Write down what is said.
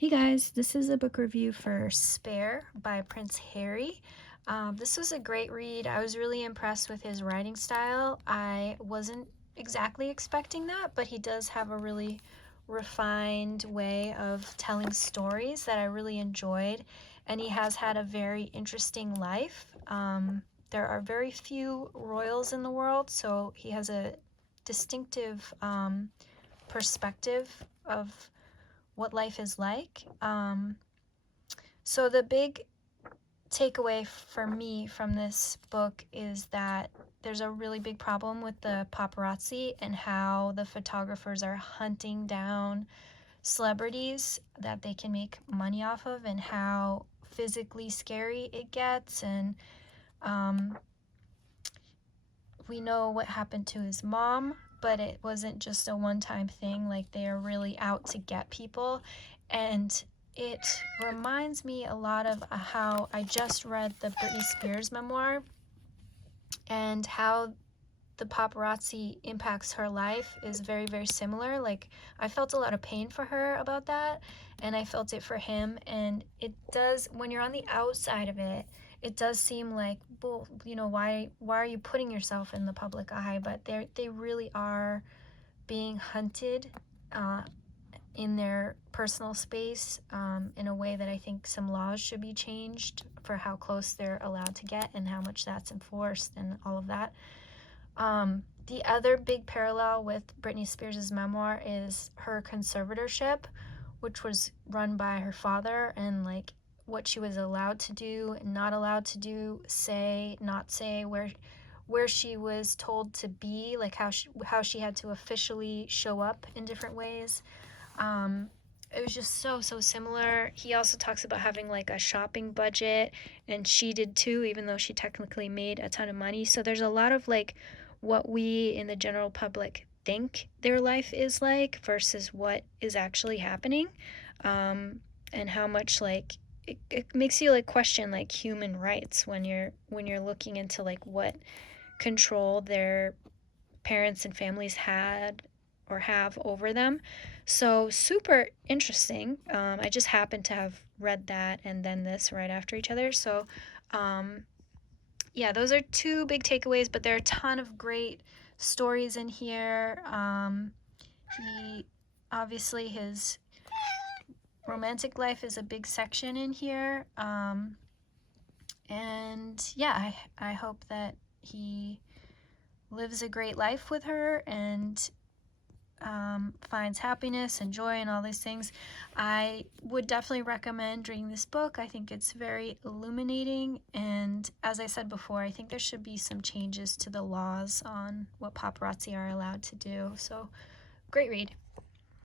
Hey guys, this is a book review for Spare by Prince Harry. This was a great read. I was really impressed with his writing style. I wasn't exactly expecting that, but he does have a really refined way of telling stories that I really enjoyed, and he has had a very interesting life. There are very few royals in the world, so he has a distinctive perspective of what life is like. So the big takeaway for me from this book is that there's a really big problem with the paparazzi and how the photographers are hunting down celebrities that they can make money off of, and how physically scary it gets. And um, we know what happened to his mom, but it wasn't just a one-time thing. Like, they are really out to get people. And it reminds me a lot of how I just read the Britney Spears memoir, and how the paparazzi impacts her life is very, very similar. Like, I felt a lot of pain for her about that, and I felt it for him. And it does, when you're on the outside of it, it does seem like, well, why are you putting yourself in the public eye? But they really are being hunted uh, in their personal space, in a way that I think some laws should be changed for how close they're allowed to get and how much that's enforced and all of that. The other big parallel with Britney Spears' memoir is her conservatorship, which was run by her father, and like what she was allowed to do and not allowed to do, say, not say, where she was told to be, like how she had to officially show up in different ways. Um, it was just so similar. He also talks about having like a shopping budget, and she did too, even though she technically made a ton of money. So there's a lot of like what we in the general public think their life is like versus what is actually happening. And how much like it makes you like question like human rights when you're looking into like what control their parents and families had or have over them. So super interesting. I just happened to have read that and then this right after each other. So um, yeah, those are two big takeaways, but there are a ton of great stories in here. He obviously, his romantic life is a big section in here. And yeah, I hope that he lives a great life with her and finds happiness and joy and all these things. I would definitely recommend reading this book. I think it's very illuminating, and as I said before, I think there should be some changes to the laws on what paparazzi are allowed to do. So, great read.